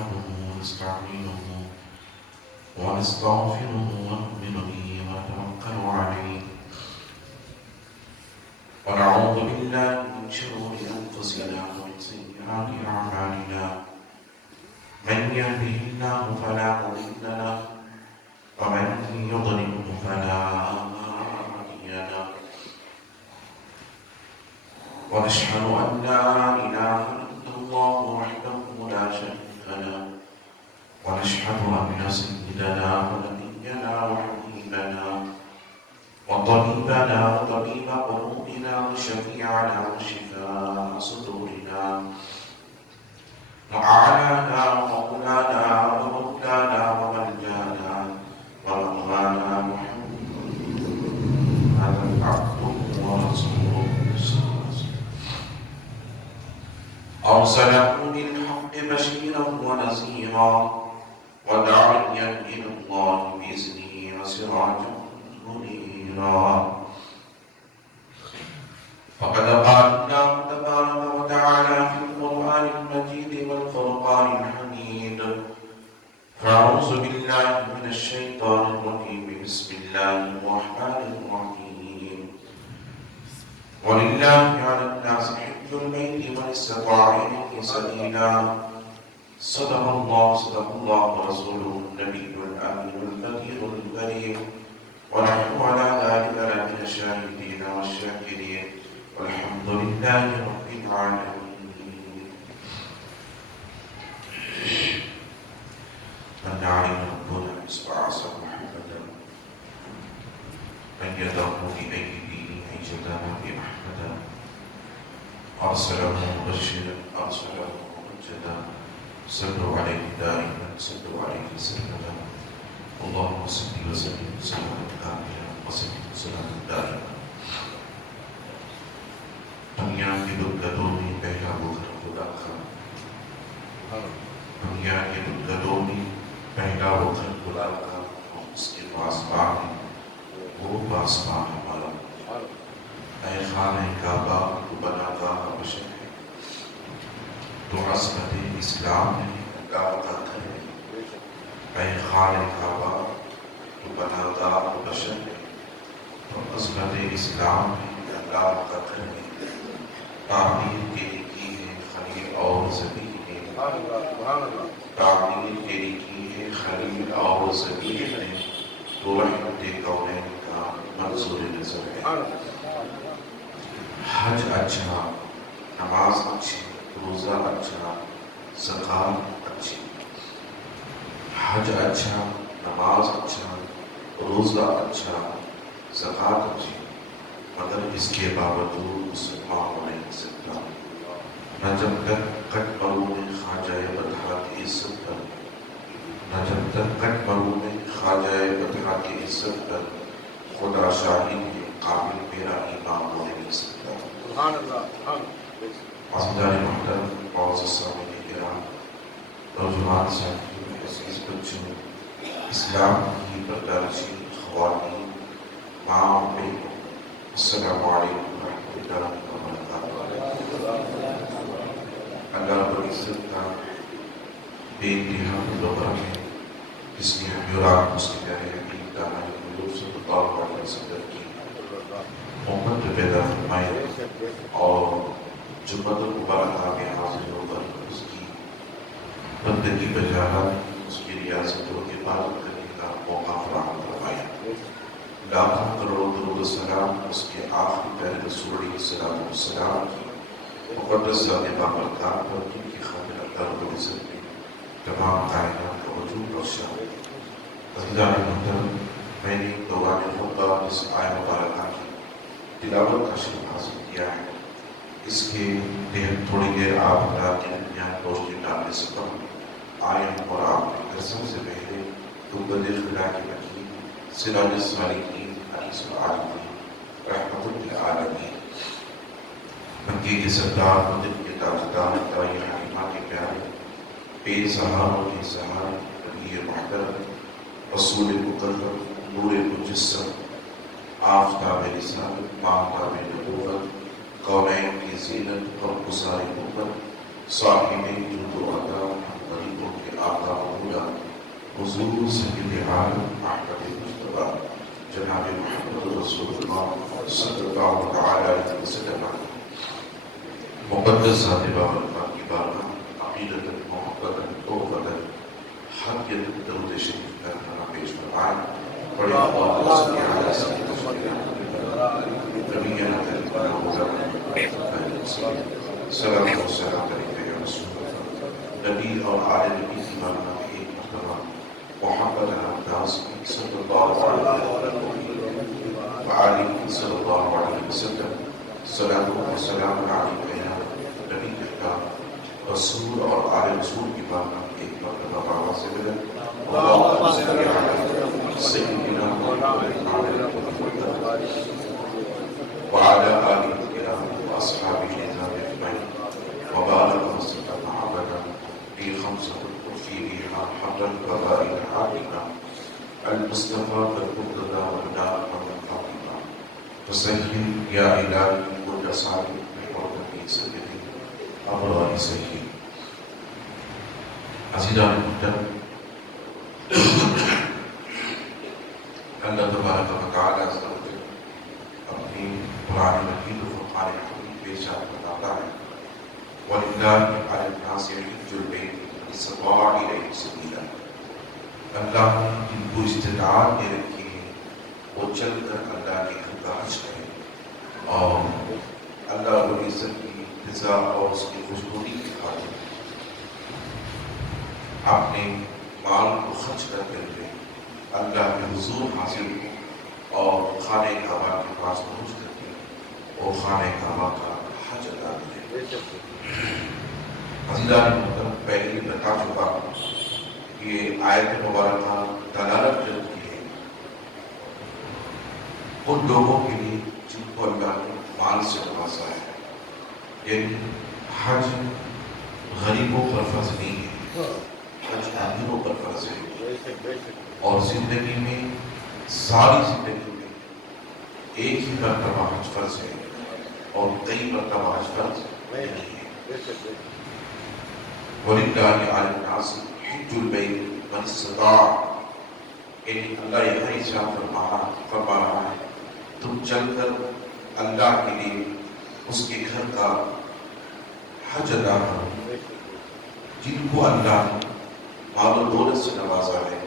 نحمده ونستعينه ونستغفره ونؤمن به ونتوكل عليه ونعوذ بالله من شرور أنفسنا ومن سيئات أعمالنا من يهده الله فلا مضل له ومن يضلله فلا هادي له ونشهد أن لا إله إلا الله وحده لا شريك له ونشهد أن سيدنا ونبينا وحبيبنا وطبيبنا وطبيب قلوبنا وشفيعنا وشفاء صدورنا وأعلانا ومولانا ومولانا وملجانا ومأوانا محمد عبده ورسوله أرسله بالحق بشيرا ونذيرا وداعيا إلى الله بإذنه وسراجا منيرا فقد قال الله تبارك وتعالى في القرآن المجيد والفرقان الحميد فأعوذ بالله من الشيطان الرجيم بسم الله الرحمن الرحيم ولله على الناس حج البيت من استطاع إليه سبيلا صدق الله ورسوله النبي الأمين البديع الكريم ونحن على ذلك لمن الشاهدين والشاكرين والحمد لله رب العالمين. من يعلم ربنا إصبع محمدا من يدعو بأيديه أيجدنا بأحمدا أرسله مبشرا أرسله ممجدا صلوا عليه دائما صلوا عليه سلما اللهم صل وسلم سلاما كاملا وسلم سلاما دائما. دنیا کی بدگدوں میں پہلا وہ گھر خدا کا دنیا کی بدگدوں میں پہلا وہ گھر خدا کا اس کے پاسبان ہے وہ پاسبان ہمارا. اے خانہ کعبہ تو بنا گاہ بشر ہے تو عظمت اسلام ہے اللہ کا گھر ہے. اے خانہ کعبہ تو بنا گاہ بشر ہے تو عظمت اسلام ہے اللہ کا گھر ہے. تعمیر تیری کی ہے خلیل اور زمین نے تعمیر تیری کی ہے خلیل اور زمین نے تو رحمت کونین کا منظور نظر ہے. حج اچھا نماز اچھی روزہ اچھا زکات اچھی. حج اچھا نماز اچھا روزہ اچھا زکات اچھی مگر اس کے باوجود مسلمان ہو نہیں سکتا. نہ جب تک کٹ مرو میں خواجہ بطحا کی عزت پر نہ جب تک کٹ مرو میں خواجہ بطحا کی عزت پر خدا شاہی کے قابل میرا ایمان ہو نہیں سکتا. عزیزان محترم معزز سامعین کرام نوجوان ساتھیوں عزیز بچوں اسلام کی پردارشی خواتین ماں و بہنوں السلام علیکم ورحمۃ اللہ وبرکاتہ. اللہ رب العزت کا بے انتہا مدبر ہے جس نے ہمیں اور آپ اس کے پیارے حبیب دامن قلوب صلی اللہ علیہ وسلم کی محبت پیدا فرمائے اور جو بدر مبارکہ میں حاضر ہو کر اس کی بندگی بجانا اس کی ریاست و عبادت کرنے کا موقع فراہم فرمایا. لاکھوں کروڑوں درود و سلام اس کے آخری پیارے رسول علیہ السلام کی مقدس ذات بابرکات پر جن کی خاطر اللہ رب العزت نے تمام کائنات کا وجود بخشا. عزیزان محترم میں نے دوران خطبہ اس آیت مبارکہ کی تلاوت کا شرف حاصل کیا ہے. اس کے تحت تھوڑی دیر آپ اللہ کے درمیان روشنی ڈالنے سے قبل آئیں اور آپ کی قسم سے پہلے گنبد خدا کی وکیل سراج الصالحین انیس العالمین رحمت للعالمین مکے کے سردار مدن کے تاجدار دائی حلیمہ کے پیارے بے سہاروں کے سہارے نبی محترم رسول مکرم نور مجسم آفتاب رسالت ماہتاب نبوت کونین کی زینت اور گزار امت صاحب جود و عطا غریبوں کے حضور سید عالم احمد مصطفیٰ جناب محمد رسول اللہ صلی اللہ تعالی علیہ وسلم مقدس ذات بارکہ کی بارگاہ عقیدت محبت توبت حقیقت درود شریف کا پیش فرمائیں. بڑے اللہ صلی علیہ وسلم نبینا سلام و سلام علیکہ یا رسول اللہ. نبی اور آل نبی کی بارگاہ میں ایک مرتبہ محمد عباس صلی اللہ علیہ وآلہ صلی اللہ علیہ وسلم صلاۃ و سلام علیکہ یا نبی کا رسول اور آل رسول کی بارگاہ میں ایک مرتبہ بابا سے ملے. اللہم صلی علی سیدنا محمد وعلى آله الكرام وأصحابه الكرام أجمعين وبارك وسلم محمدا في خمسة فيها حق القضاء الحاكمة المصطفى بالمقتدى والنار والحاكمة فسهل يا إلهي كل صالح بحرمة سيدي أبرار سيدي. عزیزان محترم، اللہ تبارک و تعالی اپنی قرآن مجید و فرقان حمید پیشات بتاتا ہے وَلِلَّهِ عَلَى النَّاسِ حِجُّ الْبَيْتِ مَنِ اسْتَطَاعَ إِلَيْهِ سَبِيلًا. اللہ نے جن کو استطاعت دے رکھی ہے وہ چل کر اللہ کے گھر کا حج کریں اور اللہ رب العزت کی رضا اور اس کی خوشنودی کی خاطر اپنے مال کو خرچ کرتے ہوئے اللہ کے حضور حاصل ہو اور خانہ کعبہ کے پاس پہنچ کر کے وہ خانہ کعبہ کا حج ادا کرے. عزیزان محترم، پہلے ہی بتا چکا یہ آیت مبارکہ دلالت کرتی ہے ان لوگوں کے لیے جن کو اللہ نے مال سے نوازا ہے. یعنی حج غریبوں پر فرض نہیں ہے، حج امیروں پر فرض ہے. اور زندگی میں ساری زندگی میں ایک ہی مرتبہ حج فرض ہے اور کئی مرتبہ حج فرض نہیں ہے. وَلِلَّهِ عَلَى النَّاسِ حِجُّ الْبَيْتِ مَنِ اسْتَطَاعَ. یعنی اللہ یہ ارشاد فرما رہا ہے تم چل کر اللہ کے لیے اس کے گھر کا حج ادا کرو. جن کو اللہ نے مال و دولت سے نوازا ہے،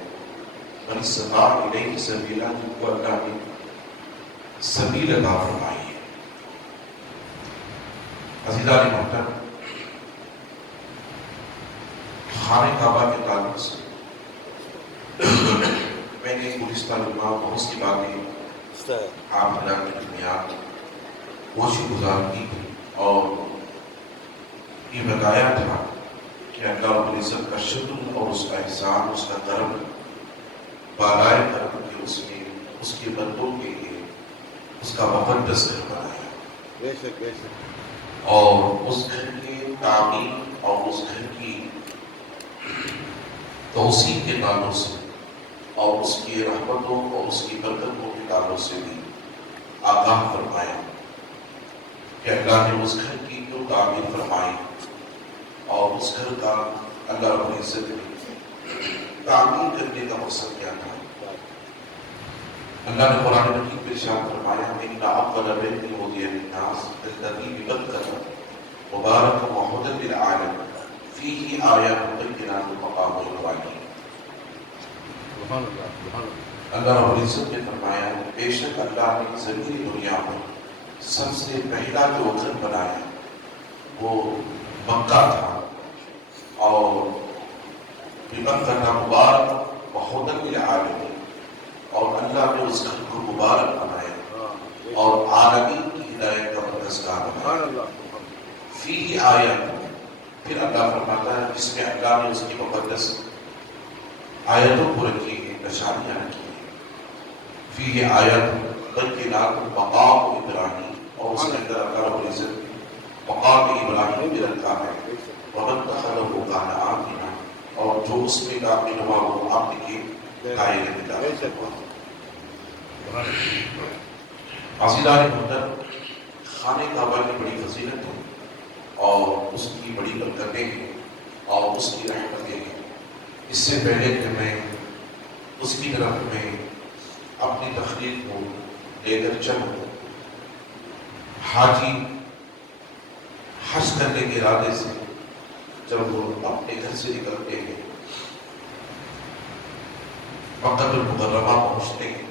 من استطاع الیہ سبیلا، جن کو اللہ نے سبیل عطا فرمائی ہے. عزیزان محترم، خانہ کعبہ کے تعلق سے میں نے گزشتہ جمعہ بہت سی باتیں آپ حضرات کے درمیان کوشش گزار کی تھی اور یہ بتایا تھا کہ اللہ رب العزت کا شکر اور اس کا احسان، اس کا کرم بالائے کرم کے اس نے اس کے بندوں کے لیے اس کا مقدس گھر بنایا اور اس گھر کی تعمیر اور اس گھر کی توسیع کے تعلق سے اور اس کی رحمتوں اور اس کی برکتوں کے تعلق سے بھی آگاہ فرمایا کہ اللہ نے اس گھر کی جو تعمیر فرمائی اور اس گھر کا اللہ رب العزت نے تعمیر کرنے کا مقصد کیا تھا. اللہ نے قرآن مجید میں ارشاد فرمایا إِنَّ أَوَّلَ بَيْتٍ وُضِعَ لِلنَّاسِ لَلَّذِي بِبَكَّةَ مُبَارَكًا وَهُدًى لِلْعَالَمِينَ فِيهِ آيَاتٌ بَيِّنَاتٌ مَقَامُ إِبْرَاهِيمَ. اللہ رب العزت نے فرمایا بے شک اللہ نے زمینی دنیا پر سب سے پہلا جو گھر بنایا وہ مکہ تھا اور بِمَكَّةَ مُبَارَكًا وَهُدًى لِلْعَالَمِينَ، اور اللہ نے اس گھر کو مبارک بنایا اور عالمین کی ہدایت کا مددگار بنایا. فی آیت، پھر اللہ فرماتا ہے جس میں اللہ نے اس کی مقدس آیتوں کو رکھی ہے، نشانیاں رکھی ہیں. فی آیت بینات مقام ابراہیم، اور اس کے اندر اللہ رب العزت مقام ابراہیم بھی رکھا ہے. ومن دخلہ کان آمنا، اور جو اس میں داخل ہوا وہ امن کے دائرے میں داخل ہوا. عزیزان محترم، خانہ کعبہ کی بڑی فضیلت ہے اور اس کی بڑی برکتیں ہیں اور اس کی رحمتیں ہیں. اس سے پہلے کہ میں اس کی طرف میں اپنی تقریر کو لے کر چلوں۔ حاجی حج کرنے کے ارادے سے جب وہ اپنے گھر سے نکلتے ہیں، مکہ المکرمہ پہنچتے ہیں،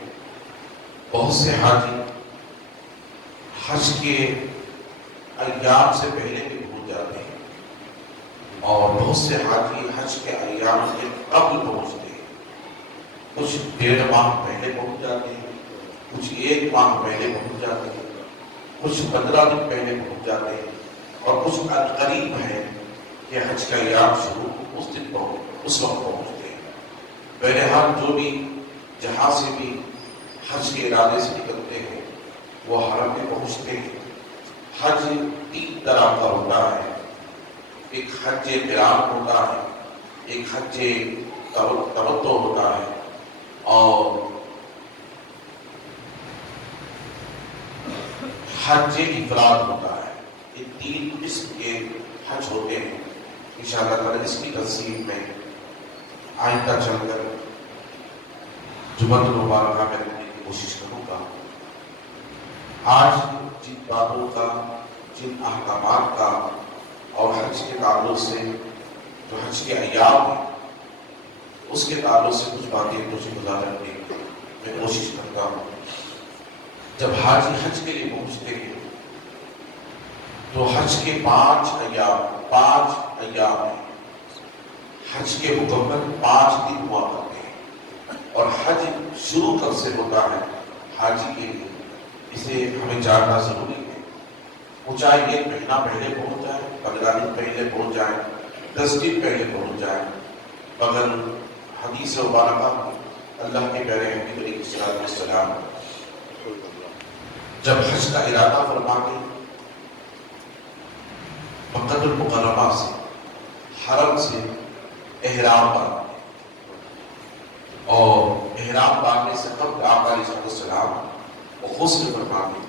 بہت سے حاجی حج کے ایام سے پہلے بھی پہنچ جاتے ہیں اور بہت سے حاجی حج کے ایام سے قبل پہنچتے ہیں۔ کچھ 1.5 ماہ پہلے پہنچ جاتے ہیں، کچھ 1 ماہ پہلے پہنچ جاتے ہیں، کچھ 15 دن پہلے پہنچ جاتے ہیں، اور کچھ قریب ہے کہ حج کا ایام شروع اس دن اس وقت پہنچتے ہیں۔ بہرحال جو بھی جہاں سے بھی حج کے ارادے سے نکلتے ہیں وہ حرم میں پہنچتے ہیں۔ حج 3 طرح کا ہوتا ہے، ایک حج قران ہوتا ہے، ایک حج تمتع ہوتا ہے، اور حج افراد ہوتا ہے۔ یہ 3 قسم کے حج ہوتے ہیں۔ انشاءاللہ تعالی اس کی تفصیل میں آئندہ چل کر جمعۃ المبارکہ میں کرنے کی کوشش کروں گا۔ آج جن باتوں کا، جن احکامات کا اور حج کے تعلق سے جو حج کے ایام ہیں اس کے تعلق سے کچھ باتیں مجھے گزارنے کی میں کوشش کرتا ہوں۔ جب حاجی حج کے لیے پہنچتے ہیں تو حج کے 5 ایام ہیں۔ حج کے مکمل 5 دن ہوا کرتے ہیں، اور حج شروع کب سے ہوتا ہے حاجی کے لیے اسے ہمیں جاننا ضروری ہے۔ وہ چاہے 1 مہینہ پہلے پہنچ جائے، 15 دن پہلے پہنچ جائے، 10 دن پہلے پہنچ جائے، مگر حدیث مبارکہ اللہ کے پیارے حبیب علیہ السلام جب حج کا ارادہ فرما کے مکہ المکرمہ سے، حرم سے احرام باندھتے، اور احرام باندھنے سے قبل آقا علیہ السلام غسل فرماتے،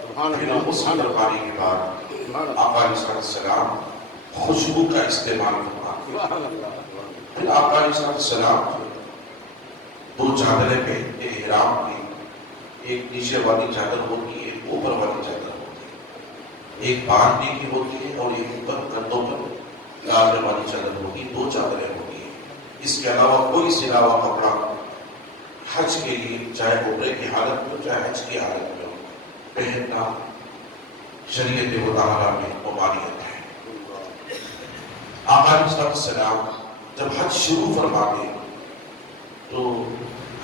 پھر غسل فرمانے کے بعد آقا علیہ السلام خوشبو کا استعمال فرماتے، پھر آقا علیہ السلام 2 چادریں پہنتے احرام کی، ایک نیچے والی چادر ہوتی ہے، ایک اوپر والی چادر ہوتی ہے، ایک باندھنے کی ہوتی ہے اور ایک اوپر کندھوں پر ڈالنے والی چادر ہوتی ہے، 2 چادریں ہوتی ہیں۔ اس کے علاوہ کوئی سلاوا کپڑا حج کے لیے چاہے عمرے کی حالت میں چاہے حج کی حالت میں پہننا شریعت مطہرہ میں ممانعت ہے۔ آقا علیہ السلام جب حج شروع فرماتے تو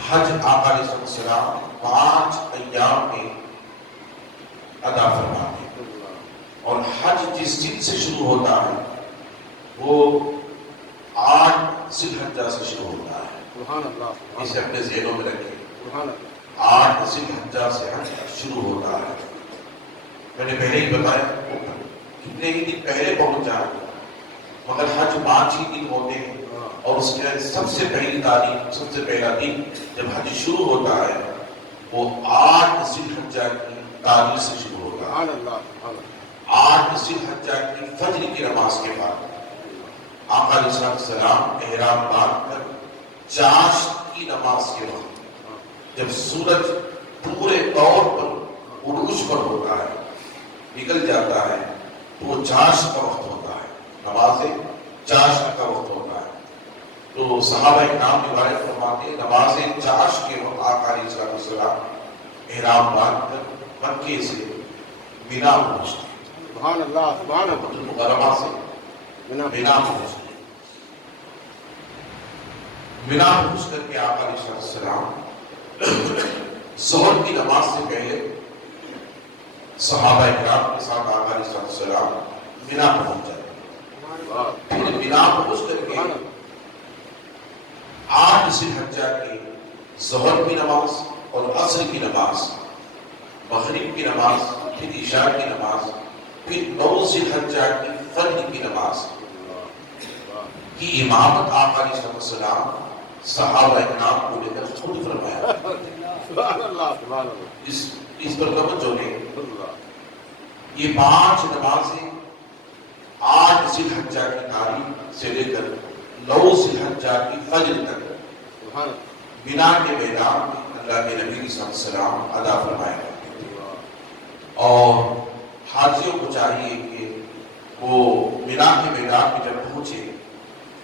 حج آقا علیہ السلام 5 ایام میں ادا فرماتے، اور حج جس دن سے شروع ہوتا ہے وہ 8 ذی الحجہ سے شروع ہوتا ہے۔ سبحان اللہ، اسے اپنے ذہنوں میں رکھیں، 8 ذی الحجہ سے حج شروع ہوتا ہے۔ میں نے پہلے ہی بتایا کتنے ہی دن پہلے پہنچ جائے، مگر حج 5 ہی دن ہوتے ہیں، اور اس کے سب سے پہلی تاریخ، سب سے پہلا دن جب حج شروع ہوتا ہے وہ 8 ذی الحجہ کی تاریخ سے شروع ہوتا ہے۔ 8 ذی الحجہ کی فجر کی نماز کے بعد آقا علیہ السلام احرام باندھ کر چاشت کی نماز کے وقت جب سورج پورے طور پر عروج پر ہوتا ہے، نکل جاتا ہے، تو وہ چاشت کا وقت ہوتا ہے، نماز چاشت کا وقت ہوتا ہے۔ تو صحابہ اکرام روایت فرماتے ہیں نماز چاشت کے وقت آقا علیہ السلام احرام باندھ کر مکے سے منی پہنچتے ہیں۔ سبحان اللہ، سبحان اللہ، مکرمہ سے منی پہنچتے ہیں۔ منی پہنچ کر کے آقا علیہ السلام ظہر کی نماز سے پہلے صحابہ اکرام کے ساتھ آقا علیہ السلام منی پہنچ جاتے ہیں۔ پھر منی پہنچ کر کے 8 ذی الحجہ کی ظہر کی نماز اور عصر کی نماز، مغرب کی نماز، پھر عشاء کی نماز، پھر 9 ذی الحجہ کی فجر کی نماز کی امامت آقا علیہ السلام صحابہ اکرام کو لے کر خود فرمایا۔ سبحان اللہ، سبحان اللہ، اس پر توجہ دیں۔ یہ 5 نمازیں 8 ذی الحجہ کی تاریخ سے لے کر 9 ذی الحجہ کی فجر تک بنا کے میدان میں اللہ کے نبی صلی اللہ علیہ وسلم ادا فرمایا کرتے تھے، اور حاجیوں کو چاہیے کہ وہ بنا کے میدان میں جب پہنچے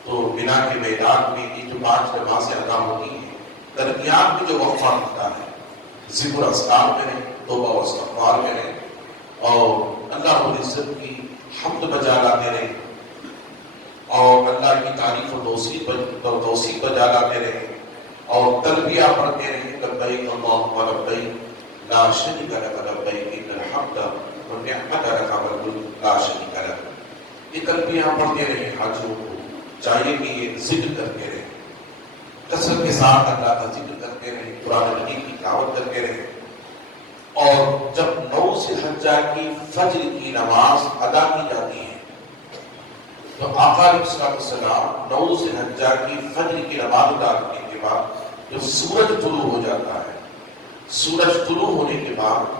تو بنا کے میدان میں یہ جو 5 نمازیں ادا ہوتی ہیں، درمیان میں جو وقفہ ملتا ہے ذکر اذکار کریں، توبہ و استغفار کریں، اور اللہ رب العزت کی حمد بجا لاتے رہیں، اور اللہ کی تعریف و توصیف بجا لاتے رہیں، اور تلبیہ پڑھتے رہیں، لبیک اللہم لبیک لا شریک لک لبیک ان الحمد والنعمت لک والملک لا شریک لک۔ یہ تلبیہ پڑھتے رہیں۔ حاجیوں کو چاہیے کہ یہ ذکر کرتے رہیں، کثرت کے ساتھ اللہ کا ذکر کرتے رہیں، قرآن مجید کی تلاوت کرتے رہیں، اور جب 9 ذی الحجہ کی فجر کی نماز ادا کی جاتی ہے تو آقا علیہ السلام 9 ذی الحجہ کی فجر کی نماز ادا کرنے کے بعد جب سورج طلوع ہو جاتا ہے، سورج طلوع ہونے کے بعد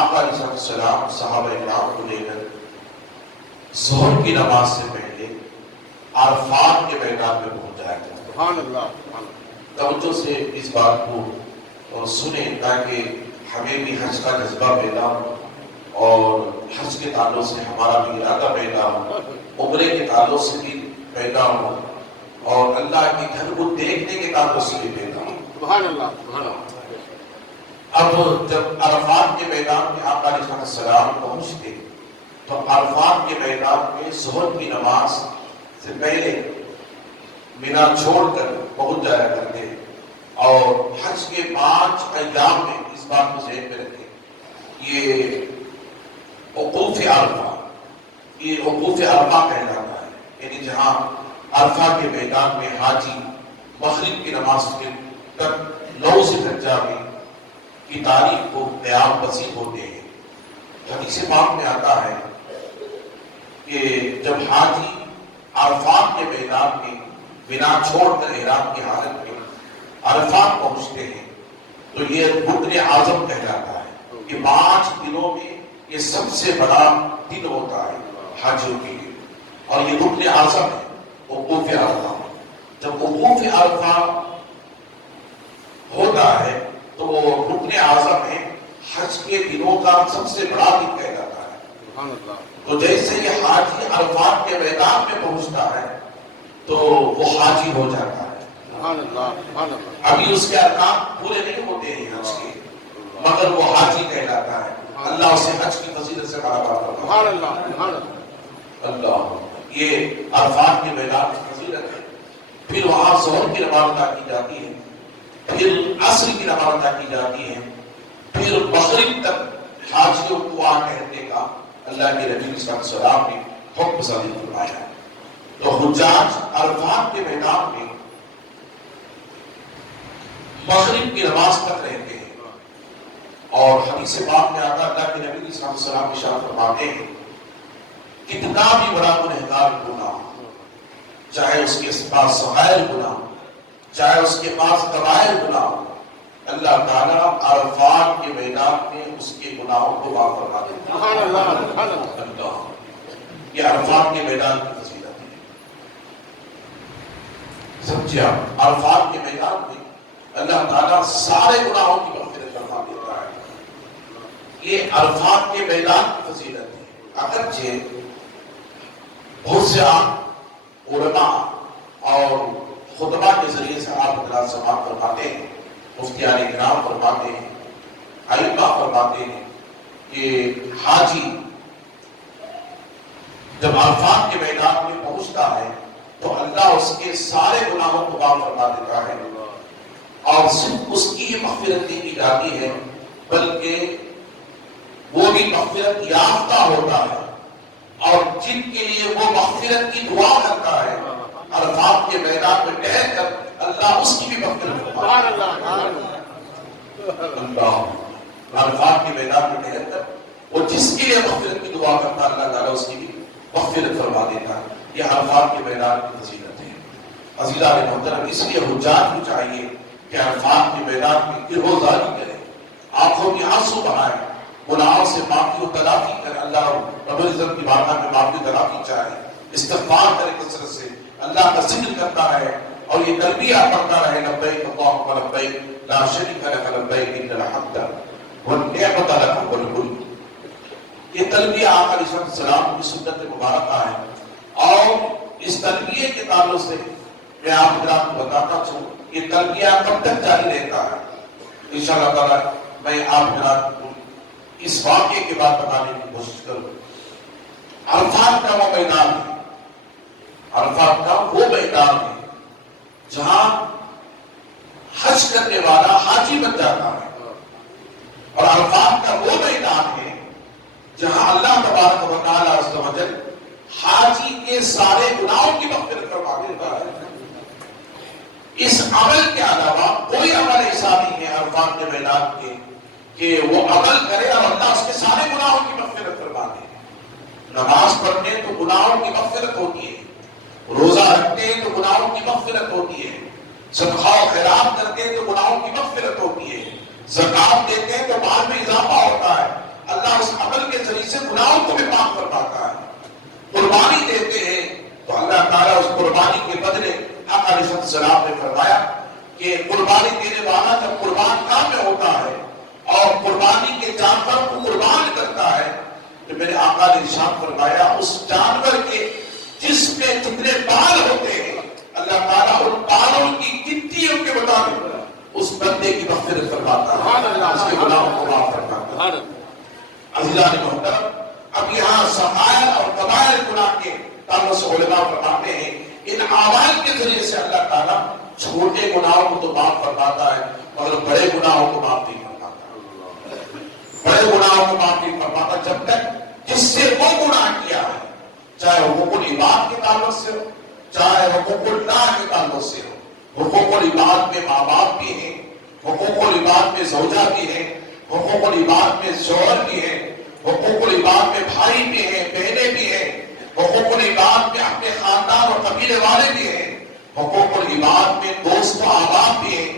آقا علیہ السلام صحابہ کرام کو لے کر ظہر کی نماز سے پہلے عرفات کے میدان میں پہنچ جایا کرتے ہیں۔ سبحان اللہ۔ توجہ سے اس بات کو سنیں تاکہ ہمیں بھی حج کا جذبہ پیدا ہو، اور حج کے تعلق سے ہمارا بھی ارادہ پیدا ہو، عمرے کے تعلق سے بھی پیدا ہو، اور اللہ کے گھر کو دیکھنے کے تعلق سے بھی پیدا ہو۔ سبحان اللہ، سبحان اللہ۔ اب جب عرفات کے میدان میں آقا علیہ السلام پہنچتے تو عرفات کے میدان میں ظہر کی نماز سے پہلے مینا چھوڑ کر پہنچ جایا کرتے، اور حج کے 5 ایام میں اس بات کو ذہن میں رکھیں، یہ وقوف عرفہ، یہ وقوف عرفہ کہلاتا ہے، یعنی جہاں عرفہ کے میدان میں حاجی مغرب کی نماز کے تک 9 ذی الحجہ میں کی تاریخ کو قیام پذیر ہوتے ہیں۔ حدیث پاک میں آتا ہے کہ جب حاجی عرفات کے میدان میں بنا چھوڑ کر احرام کی حالت میں عرفات پہنچتے ہیں تو یہ رکن اعظم کہلاتا ہے کہ 5 دنوں میں یہ سب سے بڑا دن ہوتا ہے حاجیوں کے لیے، اور یہ رکن اعظم ہے وقوف عرفہ۔ جب وقوف عرفہ ہوتا ہے تو وہ رکن اعظم ہے، حج کے دنوں کا سب سے بڑا دن کہلاتا ہے۔ سبحان اللہ۔ تو جیسے یہ حاجی عرفات کے میدان میں پہنچتا ہے تو وہ حاجی ہو جاتا ہے۔ سبحان اللہ، سبحان اللہ۔ ابھی اس کے ارکان پورے نہیں ہوتے ہیں حج کے، مگر وہ حاجی کہلاتا ہے۔ اللہ اسے حج کی فضیلت سے برابر کرتا ہے۔ سبحان اللہ، سبحان اللہ۔ اللہ، یہ عرفات کے میدان کی فضیلت ہے۔ پھر وہاں ظہر کی نماز ادا کی جاتی ہے، پھر عصر کی نماز ادا کی جاتی ہے، پھر مغرب تک حاجیوں کو آ ٹھہرنے کا اللہ کے نبی صلی اللہ علیہ وسلم نے حکم صادر فرمایا۔ تو حجاج عرفات کے میدان میں مغرب کی نماز تک رہتے ہیں، اور حدیث پاک میں آتا اللہ کے نبی صلی اللہ علیہ وسلم ارشاد فرماتے ہیں کتنا بھی بڑا گنہگار گناہ، چاہے اس کے پاس صغائر گناہ، چاہے اس کے پاس کبائر گناہ، اللہ تعالیٰ عرفات کے میدان میں اس کے گناہوں کو معاف فرما دیتا ہے۔ سبحان اللہ، سبحان اللہ۔ اللہ، یہ عرفات کے میدان کی فضیلت ہے۔ سمجھے آپ، عرفات کے میدان میں اللہ تعالیٰ سارے گناہوں کی مغفرت فرما دیتا ہے۔ یہ عرفات کے میدان کی فضیلت ہے۔ اگرچہ بہت سے علماء اور خطبہ کے ذریعے سے آپ حضرات سماعت فرماتے ہیں، مفتیان کرام فرماتے ہیں، ائمہ فرماتے ہیں کہ حاجی جب عرفات کے میدان میں پہنچتا ہے تو اللہ اس کے سارے گناہوں کو معاف فرما دیتا ہے، اور صرف اس کی ہی مغفرت نہیں کی جاتی ہے بلکہ وہ بھی مغفرت یافتہ ہوتا ہے، اور جن کے لیے وہ مغفرت کی دعا کرتا ہے عرفات کے میدان میں ٹہر کر اللہ اس کی بھی مغفرت فرما دیتا ہے۔ اللہ، عرفات کے میدان میں ٹہر کر وہ جس کے لیے مغفرت کی دعا کرتا ہے اللہ تعالیٰ اس کی بھی مغفرت فرما دیتا ہے۔ یہ عرفات کے میدان کی فضیلت ہے۔ عزیزان محترم، اس لیے حجاج کو چاہیے کہ عرفات کے میدان میں گروزاری کریں، آنکھوں کی آنسو بہائیں، گناہوں سے معافی و تلافی کریں، اللہ رب العزت کی بارگاہ میں معافی و تلافی چاہیں، استغفار کریں کثرت سے، اللہ کا ذکر کرتا ہے، اور یہ تلبیہ پڑھتا رہے لبیک اللہم لبیک لا شریک لک لبیک ان الحمد والنعمت لک والملک. یہ تلبیہ آقا علیہ السلام کی سنت مبارکہ ہے. اور اس تلبیہ کے تعلق سے میں آپ حضرات کو بتاتا چاہوں یہ تلبیہ کب تک جاری رہتا ہے. انشاءاللہ تعالی میں آپ حضرات کو اس واقعے کے بعد بتانے کی کوشش کروں. عرفات کا وہ میدان ہے، عرفات کا وہ میدان ہے جہاں حج کرنے والا حاجی بن جاتا ہے. اور عرفات کا وہ میدان ہے جہاں اللہ تبارک و تعالی عز و جل حاجی کے سارے گناہوں کی مغفرت فرما دیتا ہے. اس عمل کے علاوہ کوئی عمل ایسا نہیں ہے عرفات کے میدان کے کہ وہ عمل کرے اور اللہ اس کے سارے گناہوں کی مغفرت فرما دے. نماز پڑھتے تو گناہوں کی مغفرت ہوتی ہے، روزہ رکھتے ہیں تو گناہوں کی مغفرت ہوتی ہے، صدقہ و خیرات کرتے ہیں تو گناہوں کی مغفرت ہوتی ہے، زکات دیتے ہیں تو مال میں اضافہ ہوتا ہے. اللہ اس عمل کے ذریعے سے گناہوں کو بھی معاف فرماتا ہے. قربانی دیتے ہیں تو اللہ تعالیٰ اس قربانی کے بدلے آقا علیہ السلام نے فرمایا کہ قربانی دینے والا جب قربان کام میں ہوتا ہے اور قربانی کے جانور کو قربان کرتا ہے تو میرے آقا نے ارشاد فرمایا اس جانور کے جس میں جتنے بال ہوتے ہیں اللہ تعالیٰ ان بالوں کی گنتیوں کے مطابق اس بندے کی مغفرت فرماتا ہے، اس کے گناہوں کو معاف فرماتا ہے. عزیزان محترم، اب یہاں صغائر اور کبائر گناہ کے تعلق سے علماء فرماتے ہیں ان اعمال کے ذریعے سے اللہ تعالیٰ چھوٹے گناہوں کو تو معاف فرماتا ہے مگر بڑے گناہوں کو معاف نہیں فرماتا. بڑے گناہوں کو معاف نہیں فرماتا جب تک جس سے وہ گناہ کیا ہے، چاہے حقوق العباد کے تعلق سے ہو چاہے حقوق اللہ کے تعلق سے ہو. حقوق العباد میں ماں باپ بھی ہیں، حقوق العباد میں زوجہ بھی ہیں، حقوق العباد میں شوہر بھی ہیں، حقوق العباد میں بھائی بھی ہیں، بہنیں بھی ہیں، حقوق العباد میں اپنے خاندان اور قبیلے والے بھی ہیں، حقوق العباد میں دوست و احباب بھی ہیں،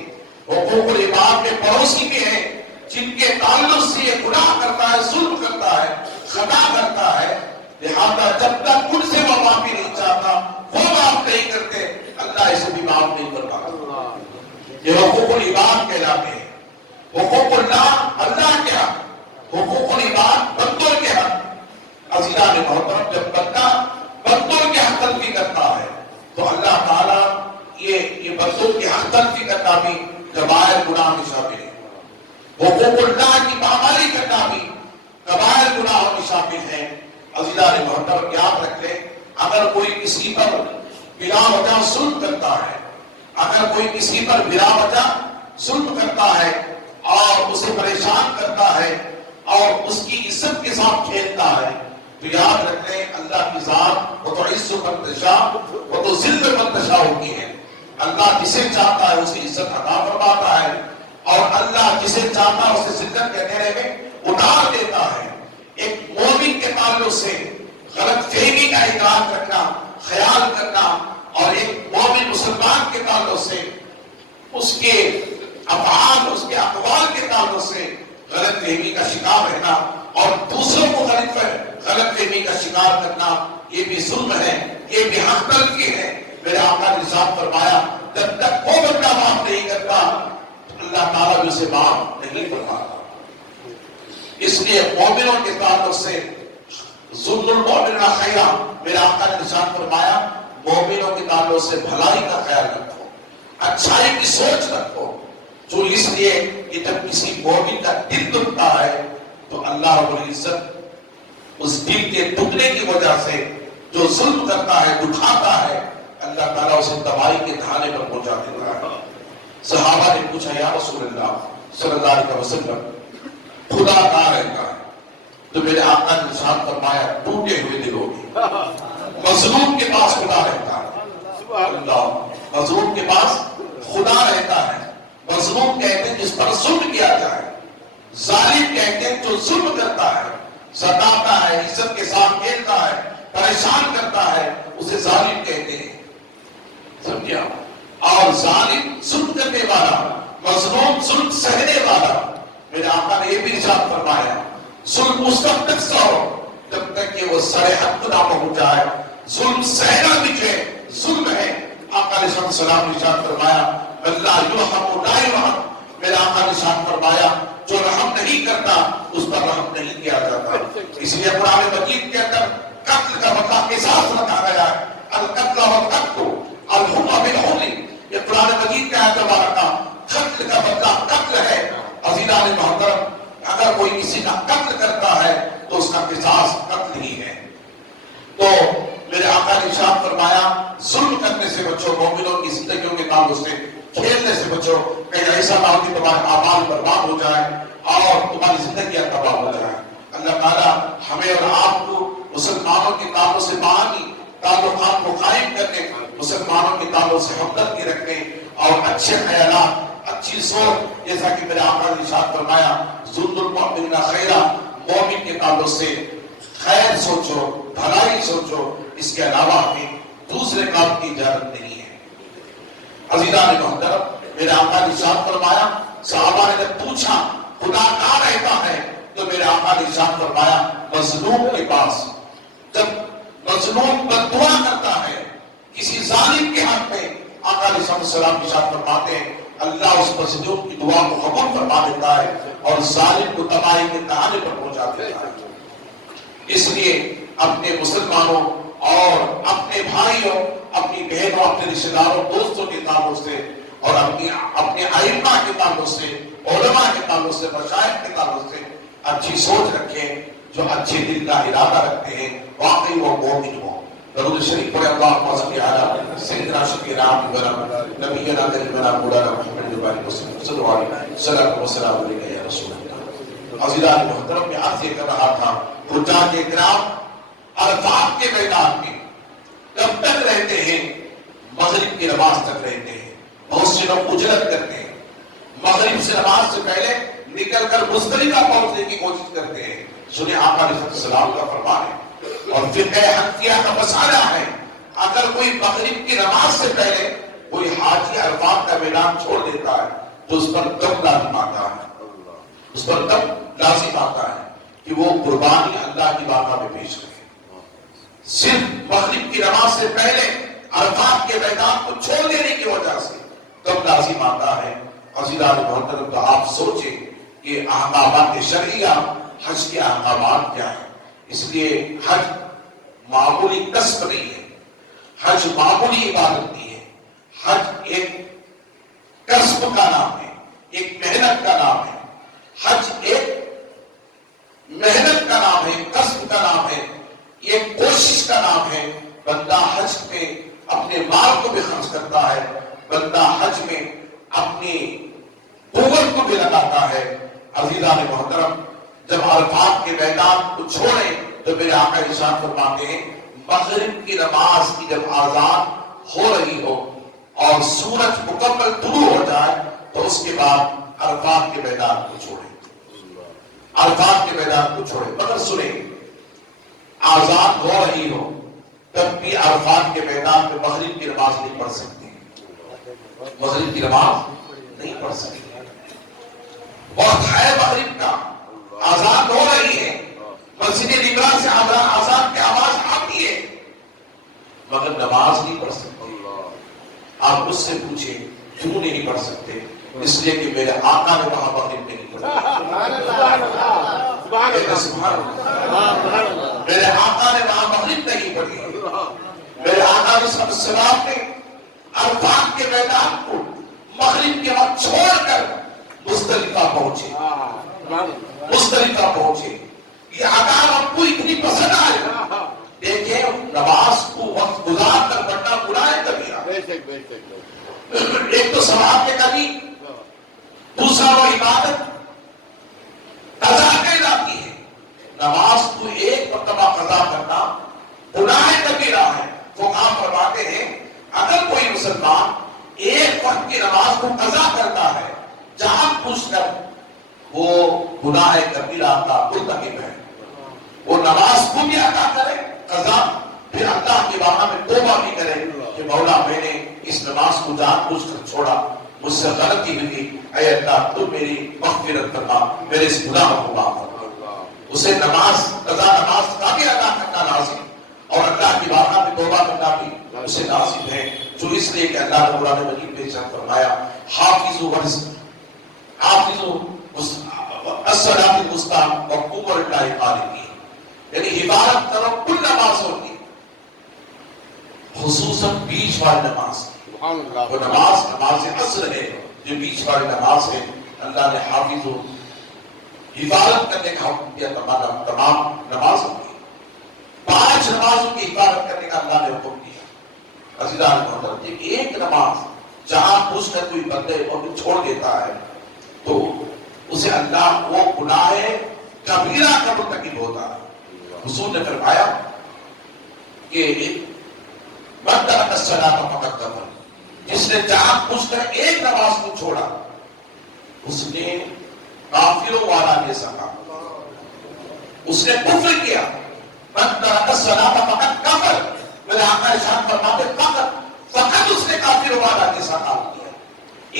حقوق العباد میں پڑوسی بھی ہیں جن کے تعلق سے یہ گناہ کرتا ہے، ظلم کرتا ہے، خطا کرتا ہے. لہذا جب تک ان سے وہ معافی نہیں چاہتا، وہ معاف نہیں کرتے، اللہ اسے بھی معاف نہیں کرتا. یہ حقوق العباد کہلاتے ہیں. حقوق اللہ اللہ کے حق، حقوق العباد بندوں کے حق. عزیزان محترم، جب بندہ بندوں کے حق تلفی کرتا ہے تو اللہ تعالیٰ یہ بندوں کے حق تلفی کرنا بھی کبائر گناہ میں شامل ہے. حقوق اللہ کی پامالی کرنا بھی کبائر گناہوں میں شامل ہے. عزیزان محترم، یاد رکھ لیں اگر کوئی کسی پر بلا وجہ ظلم کرتا ہے، اگر کوئی کسی پر بلا وجہ ظلم کرتا ہے اور اسے پریشان کرتا ہے اور اس کی عزت کے ساتھ کھیلتا ہے تو یاد رکھ لیں اللہ کی ذات وہ تو عز من تشاء وہ تو ذل من تشاء ہوتی ہے. اللہ جسے چاہتا ہے اسے عزت عطا فرماتا ہے اور اللہ جسے چاہتا ہے اسے ذلت کے اندھیرے میں اتار دیتا ہے. ایک مومن کے تعلق سے غلط فہمی کا ادراک رکھنا، خیال کرنا اور ایک مومن مسلمان کے تعلق سے اس کے افعال، اس کے اقوال کے تعلق سے غلط فہمی کا شکار رہنا اور دوسروں کو غلط فہمی کا شکار کرنا یہ بھی ظلم ہے، یہ بھی حق تلفی ہے. میرے آقا نے ارشاد فرمایا جب تک وہ بندہ معاف نہیں کرتا اللہ تعالیٰ بھی اسے معاف نہیں فرماتا. اس لیے مومنوں کے تعلق سے ظلم المؤمن خیرہ، میرے آقا نے ارشاد فرمایا مومنوں کے تعلق سے بھلائی کا خیال رکھو، اچھائی کی سوچ رکھو. جو اس لیے کہ جب کسی مومن کا دل دکھتا ہے تو اللہ رب العزت اس دل کے دکھنے کی وجہ سے جو ظلم کرتا ہے، دکھاتا ہے، اللہ تعالیٰ اسے تباہی کے دھانے پر پہنچا دیتا ہے. صحابہ نے پوچھا یا رسول اللہ صلی اللہ علیہ وسلم خدا کہاں رہتا ہے؟ تو میرے آقا نے ارشاد فرمایا ٹوٹے ہوئے دلوں میں، مظلوم کے پاس خدا رہتا ہے. اللہ، مظلوم کے پاس خدا رہتا ہے. مظلوم کہتے ہیں جس پر ظلم کیا جائے، ظالم کہتے ہیں جو ظلم کرتا ہے، ستاتا ہے، عزت کے ساتھ کھیلتا ہے، پریشان کرتا ہے، اسے ظالم کہتے ہیں. سمجھا؟ اور ظالم ظلم کرنے والا، مظلوم ظلم سہنے والا. میرے آقا نے یہ بھی ارشاد فرمایا ظلم اس وقت تک سہو جب تک کہ وہ سر حد نہ پہنچ جائے. ظلم سہنا بھی جو ظلم ہے آقا علیہ السلام نے ارشاد فرمایا اللہ یرحم لا یرحم، میرے آقا نے ارشاد فرمایا جو رحم نہیں کرتا اس پر رحم نہیں کیا جاتا. اس لیے قرآن مجید کے اندر قتل کا بدلہ قصاص رکھا گیا ہے. القتل والقتل الحم بالحم، یہ قرآن مجید کا آیت مبارکہ. قتل کا بدلہ قتل ہے. عزیزان محترم، اگر کوئی کسی کا قتل کرتا ہے تو اس کا قصاص قتل ہی ہے. تو میرے آقا نے ارشاد فرمایا ظلم کرنے سے بچو، مومنوں کی زندگیوں کے تعلق سے کھیلنے سے بچو، کہیں ایسا نہ ہو کہ تمہارے اعمال برباد ہو جائے اور تمہاری زندگیاں تباہ ہو جائے. اللہ تعالیٰ ہمیں اور آپ کو مسلمانوں کے تعلق سے باہمی تعلقات کو قائم کرنے، مسلمانوں کے تعلق سے ہمدردی رکھنے اور اچھے خیالات، اچھی سوچ، جیسا کہ میرے آقا نے ارشاد فرمایا ذُلُّ الْمُؤْمِنِينَ خَيْرًا، مومن کے تعلق سے خیر سوچو، بھلائی سوچو، اس کے علاوہ ہمیں دوسرے کام کی اجازت نہیں ہے. عزیزان محترم، میرے آقا نے ارشاد فرمایا، صحابہ نے جب پوچھا خدا کہاں رہتا ہے تو میرے آقا نے ارشاد فرمایا مظلوم کے پاس. جب مظلوم بد دعا کرتا ہے کسی ظالم کے حق میں، آقا علیہ السلام ارشاد فرماتے ہیں اللہ اس مظلوم کی دعا کو قبول فرما دیتا ہے اور ظالم کو تباہی کے تہانے پر پہنچا دیتا ہے. اس لیے اپنے مسلمانوں اور اپنے بھائیوں، اپنی بہنوں، اپنے رشتہ داروں، دوستوں کے تعلق سے اور اپنے ائمہ کے تعلق سے، علماء کے تعلق سے، مشائخ کے تعلق سے اچھی سوچ رکھیں. جو اچھے دل کا ارادہ رکھتے ہیں واقعی وہ مومن ہوں. درود شریف پڑھے اللہم صلی علی سیدنا شفیعنا حبیبنا نبینا کریمنا مولانا محمد صلی اللہ علیہ وسلم والسلام علیکم یا رسول اللہ. عزیزان محترم، میں عرض یہ کر رہا تھا حجاج کرام عرفات کے میدان میں کب تک رہتے ہیں؟ مغرب کی نماز تک رہتے ہیں. بہت سے لوگ اجرت کرتے ہیں، مغرب سے نماز سے پہلے نکل کر مزدلفہ پہنچنے کی کوشش کرتے ہیں. سنیں آقا علیہ السلام کا فرمان ہے اور فقہ حنفیہ کا مسئلہ ہے، اگر کوئی مغرب کی نماز سے پہلے کوئی حاجی عرفات کا میدان چھوڑ دیتا ہے تو اس پر دم لازم آتا ہے، اس پر دم لازم آتا ہے کہ وہ قربانی اللہ کی بارگاہ میں پیش کرے. صرف مغرب کی نماز سے پہلے عرفات کے میدان کو چھوڑ دینے کی وجہ سے دم لازم آتا ہے. عزیزان محترم، تو آپ سوچیں کہ احکامات شرعیہ حج کے احکامات کیا ہیں. اس لیے حج معمولی کسب نہیں ہے، حج معمولی عبادت نہیں ہے. حج ایک کسب کا نام ہے، ایک محنت کا نام ہے. حج ایک محنت کا نام ہے، کسب کا نام ہے، ایک کوشش کا نام ہے. بندہ حج میں اپنے مال کو بھی خرچ کرتا ہے، بندہ حج میں اپنی قوت کو بھی لگاتا ہے. عزیزان محترم، جب عرفات کے میدان کو چھوڑیں تو میرے آقا ارشاد فرماتے ہیں مغرب کی نماز کی جب آذان ہو رہی ہو اور سورج مکمل طلوع ہو جائے تو اس کے بعد عرفات کے میدان کو چھوڑیں، عرفات کے میدان کو چھوڑیں. مگر سنیں، آذان ہو رہی ہو تب بھی عرفات کے میدان میں مغرب کی نماز نہیں پڑھ سکتے، مغرب کی نماز نہیں پڑھ سکتے. وقت ہے مغرب کا، آزان ہو رہی ہے، مسجد نگراں سے آزان کی آواز آتی ہے، مگر نماز نہیں پڑھ سکتے. آپ مجھ سے پوچھیں کیوں نہیں پڑھ سکتے؟ اس لیے کہ میرے آقا نے وہاں مغرب نہیں پڑھی. میرے آقا نے وہاں مغرب نہیں پڑھی. میرے آقا علیہ السلام نے عرفات کے میدان کو مغرب کے وقت چھوڑ کر مزدلفہ پہنچے، مزدلفہ پہنچے. یہ عذاب آپ کو اتنی پسند آئے. دیکھیں نماز کو وقت گزار کر پڑھنا گناہ کبیرہ. ایک تو ثواب کے کمی، دوسرا وہ عبادت قضا کہلاتی ہے. نماز کو ایک مرتبہ قضا کرنا گناہ کبیرہ ہے. فقہا فرماتے ہیں اگر کوئی مسلمان ایک وقت کی نماز کو قضا کرتا ہے جہاں پوچھ کر، وہ گناہ کبیرہ کا مرتکب ہے. وہ نماز کو بھی ادا کرے قضا، پھر اللہ کی بارگاہ میں توبہ بھی کرے کہ مولا میں نے اس نماز کو جان بوجھ کر چھوڑا، مجھ سے غلطی ہوئی، اے اللہ تو میری مغفرت فرما، میرے اس گناہ کو معاف فرما. اسے نماز قضا نماز کا بھی ادا کرنا لازم اور اللہ کی بارگاہ میں توبہ کرنا بھی اسے ناصب ہے، جو اس لیے کہ اللہ نے قرآن مجید میں ارشاد فرمایا حافظوا الصلاۃ الوسطیٰ وقوموا للہ قانتین، یعنی حفاظت کرو کل نمازوں کی، خصوصاً بیچ والی نماز، وہ نماز عصر ہے جو بیچ والی نماز ہے، اللہ نے حافظ و حفاظت کرنے کا حکم دیا تمام نمازوں کی، 5 نمازوں کی حفاظت کرنے کا اللہ نے حکم دیا۔ عزیزان محترم، ایک نماز جہاں پوچھ کر کوئی بندے کو چھوڑ دیتا ہے تو اسے اللہ وہ گناہ کبیرہ کا مرتکب ہوتا ہے۔ حضور نے فرمایا کہ من ترک الصلاۃ فقد کفر، جس نے جہاں پوچھ کر ایک نماز کو چھوڑا اس نے کافروں والا جیسا کام، اس نے کفر کیا۔ من ترک الصلاۃ فقد کفر، میرے آقا ارشاد فرماتے فقط اس نے کافروں والا جیسا کام کیا۔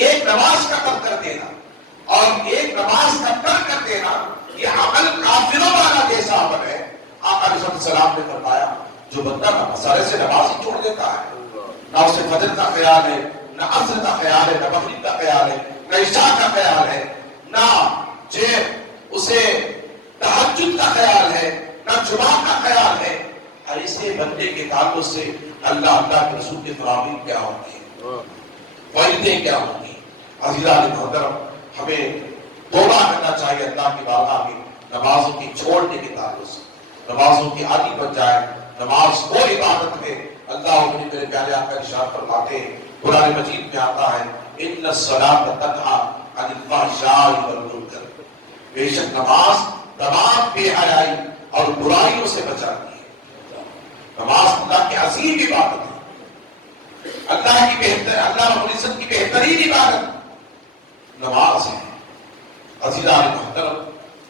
ایک نماز کا ترک کر دینا اور ایک نماز کا ترک کر دینا یہ عمل کافروں والا جیسا عمل ہے۔ آقا علیہ السلام نے فرمایا جو بندہ نہ مسالے سے نماز ہی چھوڑ دیتا ہے، نہ اسے فجر کا خیال ہے، نہ عصر کا خیال ہے، نہ مغرب کا خیال ہے، نہ عشاء کا خیال ہے، نہ اسے تہجد کا خیال ہے، نہ جمعہ کا خیال ہے، ایسے بندے کے تعلق سے اللہ کے رسول کے فرامین کیا ہوں گے، وعیدیں کیا ہوں گی۔ عزیزان محترم، ہمیں توبہ کرنا چاہیے اللہ کی بارگاہ میں نمازوں کی چھوڑنے کے تعلق سے، نمازوں کی عادی بن جائے۔ نماز وہ عبادت ہے، اللہ میرے پیارے آقا ارشاد فرماتے ہیں، قرآن مجید میں آتا ہے ان الصلاۃ تنہی عن الفحشاء والمنکر، بے شک نماز تمام بے حیائی اور برائیوں سے بچاتی ہے۔ نماز اللہ کی عظیم عبادت ہے، اللہ رب العزت کی بہترین عبادت نماز ہے۔ عزیزان محترم،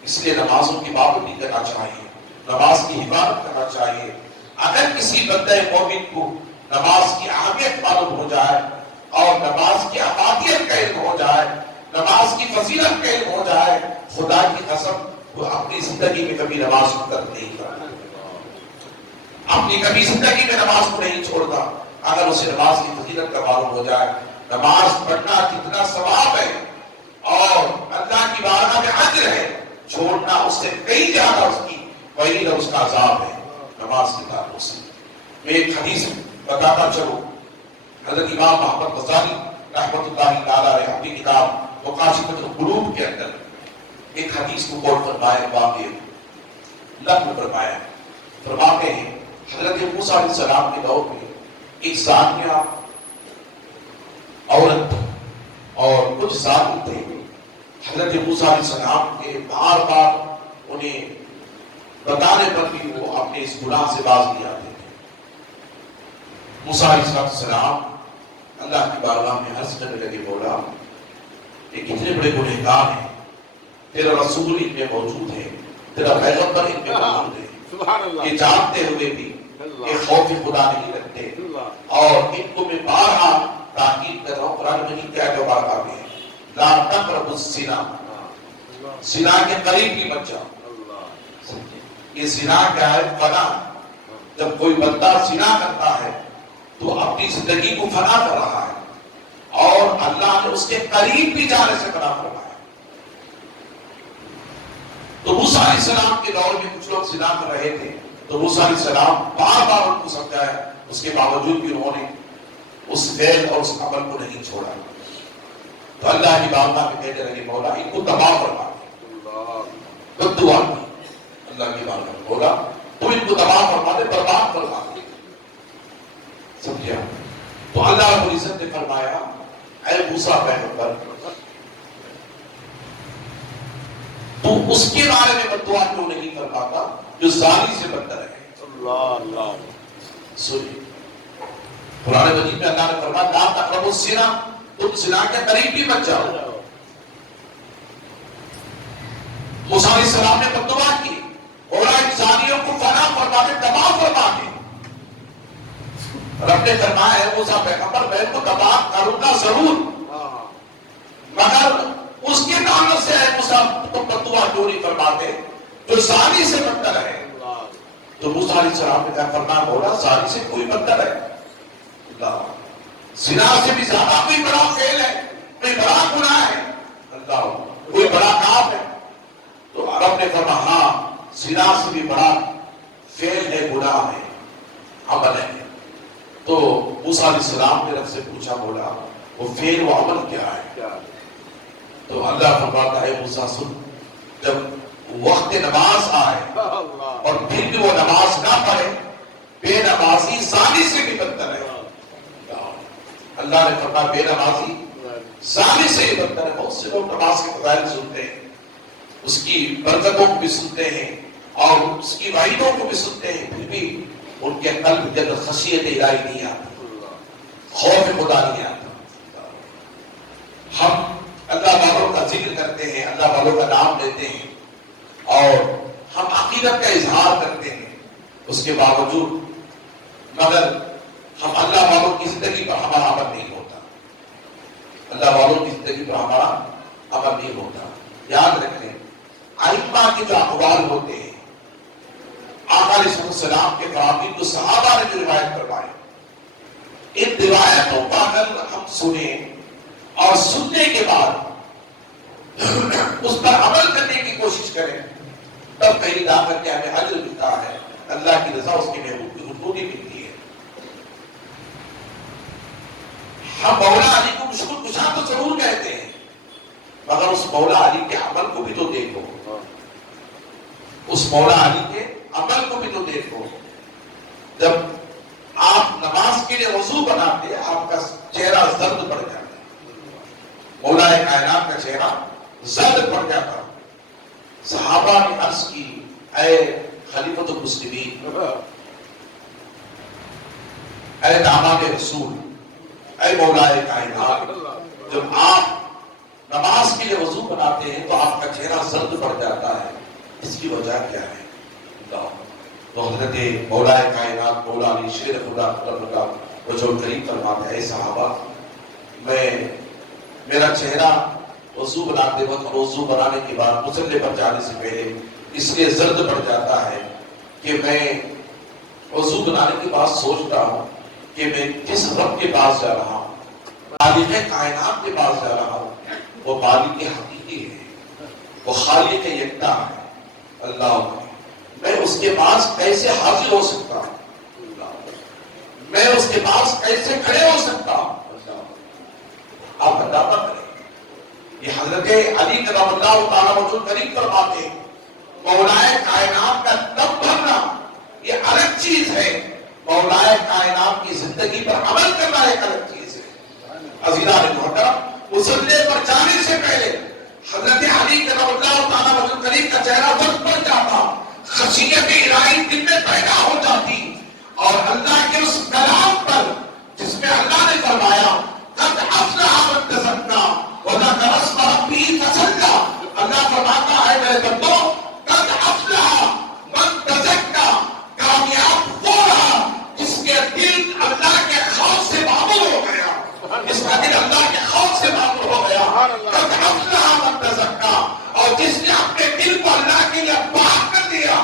اس لیے نمازوں کی پابندی کرنا چاہیے، نماز کی حفاظت کرنا چاہیے۔ اگر کسی بندہ مومن کو نماز کی اہمیت معلوم ہو جائے اور نماز کی افادیت کا علم ہو جائے، نماز کی فضیلت کا علم ہو جائے، خدا کی قسم وہ اپنی زندگی میں کبھی نماز کو ترک نہیں کرتا، اپنی کبھی زندگی میں نماز کو نہیں چھوڑتا۔ اگر اسے نماز کی فضیلت کا معلوم ہو جائے، نماز پڑھنا کتنا ثواب ہے اور اللہ کی بارگاہ میں اجر ہے، چھوڑنا اس سے کئی زیادہ اس کی وعید اور اس کا عذاب ہے۔ نماز کے تعلق سے میں ایک حدیث بتاتا چلوں، حضرت امام محمد غزالی رحمۃ اللہ تعالی علیہ اپنی کتاب مقاصد القلوب کے اندر ایک حدیث کو کوٹ فرمایا، واقع نقل فرمایا، فرماتے ہیں حضرت موسیٰ علیہ السلام کے دور میں ایک زانیہ عورت اور کچھ ظالم تھے، حضرت موسیٰ علیہ السلام کے بار بار انہیں بتانے پر بھی وہ اپنے اس گناہ سے باز نہیں آتے تھے۔ موسیٰ علیہ السلام اللہ کی بارگاہ میں عرض کرنے لگے، بولا یہ کتنے بڑے گنہگار ہیں، تیرا رسول ان میں موجود ہے، تیرا پیغمبر ان میں موجود ہے، یہ جانتے ہوئے بھی یہ خوف خدا نہیں رکھتے، اور ان کو میں بارہا تاکید کر رہا ہوں۔ قرآن مجید کیا جو بات آگے ہے، لا تقربوا الزنا، زنا کے قریب بھی مت جاؤ۔ یہ زنا کیا ہے؟ فنا۔ جب کوئی بندہ زنا کرتا ہے تو اپنی زندگی کو فنا کر رہا ہے اور اللہ نے اس کے قریب بھی جانے سے منع فرمایا۔ تو موسیٰ علیہ السلام کے دور میں کچھ لوگ زنا کر رہے تھے، تو موسیٰ علیہ السلام بار بار ان کو سمجھایا، اس کے باوجود بھی انہوں نے اس فعل اور اس عمل کو نہیں چھوڑا۔ تو اللہ کی بارگاہ میں کہنے لگے، مولا ان کو تباہ فرما دے، دعا کی اللہ کی بارگاہ میں، بولا تو ان کو تباہ فرما دے، برباد فرما دے۔ سمجھا؟ تو اللہ رب العزت نے فرمایا، اے موسیٰ پیغمبر، تو اس کے بارے میں بددعا کیوں نہیں فرماتا جو زانی سے بدتر ہے؟ اللہ سنیے، قرآن مجید میں اللہ نے فرمایا لا تقربوا الزنا، تم زنا کے قریب بھی مت جاؤ۔ موسیٰ علیہ السلام نے بددعا کی، بولا ان زانیوں کو فنا فرما دے، تباہ فرما دے۔ رب نے فرمایا ہے موسیٰ پیغمبر میں ان کو تباہ کروں گا ضرور، مگر اس کے تعلق سے ہے موسیٰ تم بددعا کیوں نہیں فرماتے جو زانی سے بدتر ہے؟ تو موسیٰ علیہ السلام نے کہا، فرمایا بولا زانی سے کوئی بدتر ہے، اللہ زنا سے بھی زیادہ کوئی بڑا فعل ہے، کوئی بڑا گناہ ہے، اللہ کوئی بڑا کام ہے؟ تو عرب نے فرمایا ہاں زنا سے بھی بڑا فعل ہے، گناہ ہے، عمل ہے۔ تو موسیٰ علیہ السلام نے رب سے پوچھا، بولا وہ فعل و عمل کیا ہے؟ تو اللہ فرماتا ہے موسیٰ سن، جب وقت نماز آئے اور پھر بھی وہ نماز نہ پڑھے، بے نمازی زانی سے بھی بدتر ہے۔ اللہ نے فرمایا بے نمازی زانی سے بھی بدتر ہے۔ بہت سے لوگ نماز کے فضائل سنتے ہیں، اس کی برکتوں کو بھی سنتے ہیں اور اس کی وعیدوں کو بھی سنتے ہیں، پھر بھی ان کے قلب کے اندر خشیت الہی نہیں آتی، خوف خدا نہیں آتا۔ ہم اللہ والوں کا ذکر کرتے ہیں، اللہ والوں کا نام لیتے ہیں اور ہم عقیدت کا اظہار کرتے ہیں، اس کے باوجود مگر ہم اللہ والوں کی زندگی پر ہمارا عمل نہیں ہوتا، اللہ والوں کی زندگی پر ہمارا عمل نہیں ہوتا۔ یاد رکھیں ائمہ کے جو اقوال ہوتے ہیں، آقا علیہ السلام کے فرامین جو صحابہ نے جو روایت کروائے، ان روایتوں کا اگر ہم سنیں اور سننے کے بعد اس پر عمل کرنے کی کوشش کریں، تب کہیں جا کر کے ہمیں اجر ملتا ہے، اللہ کی رضا، اس کے محبوب کی حضوری ملتی ہے۔ ہم مولا علی کو مشکل کشا تو ضرور کہتے ہیں، مگر اس مولا علی کے عمل کو بھی تو دیکھو، اس مولا علی کے عمل کو بھی تو دیکھو۔ جب آپ نماز کے لیے وضو بناتے، آپ کا چہرہ زرد پڑ جاتا، مولا کائنات کا چہرہ زرد پڑ جاتا۔ صحابہ نے عرض کی، اے خلیفۃ المسلمین، اے داماد رسول، اے مولا کائنات، جب آپ نماز کے لیے وضو بناتے ہیں تو آپ کا چہرہ زرد پڑ جاتا ہے، اس کی وجہ کیا ہے؟ تو حضرت مولا کائنات مولا علی شیر خدا کا رجوع کریم فرماتے ہیں، اے صحابہ، میرا چہرہ وضو بناتے وقت، وضو بنانے کے بعد مصلی پر جانے سے پہلے اس لیے زرد پڑ جاتا ہے کہ میں وضو بنانے کے بعد سوچتا ہوں کہ میں کس رب کے پاس جا رہا ہوں، خالق کائنات کے پاس جا رہا ہوں، وہ مالک حقیقی ہے، وہ خالق یکتا ہے، اللہ۔ میں اس کے پاس کیسے حاضر ہو سکتا ہوں، میں اس کے پاس کیسے کھڑے ہو سکتا ہوں؟ آپ اندازہ کریں، یہ حضرت علی کرم اللہ تعالیٰ وجود کریم فرماتے ہیں، مولا کائنات کا دم بھرنا یہ الگ چیز ہے، مولا کائنات کی زندگی پر عمل کرنا ایک الگ چیز ہے۔ عزیزان محترم، مصلی پر جانے سے پہلے حضرت علی کرم اللہ تعالیٰ وجود کریم کا چہرہ زرد پڑ جاتا، خشیت الہی دل میں پیدا ہو جاتی، اور اللہ کے اس کلام پر جس میں اللہ نے فرمایا قد افلح من تزکا وذکر اسم ربہ فصلی، اللہ فرماتا ہے میرے بندو قد افلح من تزکا، کامیاب وہ رہا جس کے دل اللہ کے خوف سے معمور ہو گیا، جس کا دل اللہ کے خوف سے معمور ہو گیا، قد افلح من تزکا، اور جس نے اپنے دل کو اللہ کے لیے پاک کر دیا،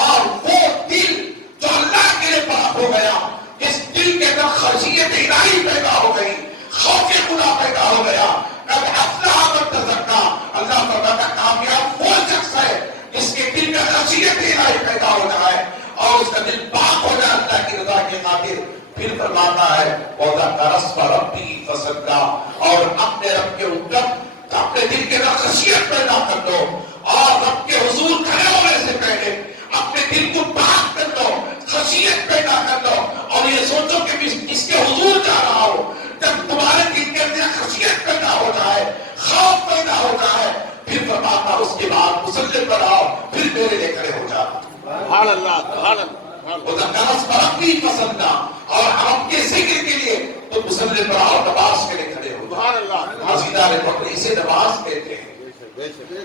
اور وہ دل جو اللہ کے لیے پاک ہو گیا، اس دل کے اندر خشیت الہی پیدا ہو گئی، خوف خدا پیدا ہو گیا، قد افلح من تزکا، اللہ فرماتا کامیاب وہ شخص ہے جس کے دل میں خشیت الہی پیدا ہو جائے اور اس کا دل پاک ہو جائے اللہ کی رضا کے خاطر۔ پھر فرماتا ہے وذکر اسم ربہ فصلی، اور اپنے رب کے اوپر اپنے دل کے اندر خشیت پیدا کر دو، اور رب کے حضور کھڑے ہونے سے پہلے اپنے دل کو پاک کر دو، خشیت پیدا کر دو، اور یہ سوچو کہ اس کے حضور جا رہا ہو۔ جب تمہارے دل کے اندر خشیت پیدا ہو جائے، خوف پیدا ہو جائے، پھر فرماتا اس کے بعد مصلی پر آؤ، پھر میرے لیے کھڑے ہو جاؤ۔ سبحان اللہ، سبحان اللہ۔ وذکر اسم ربہ فصلی، اور رب کے ذکر کے لیے تو مصلی پر آؤ، نماز کے لیے کھڑے ہو جاؤ۔ سبحان اللہ۔ عزیزان پکڑے، اسے نماز کہتے ہیں۔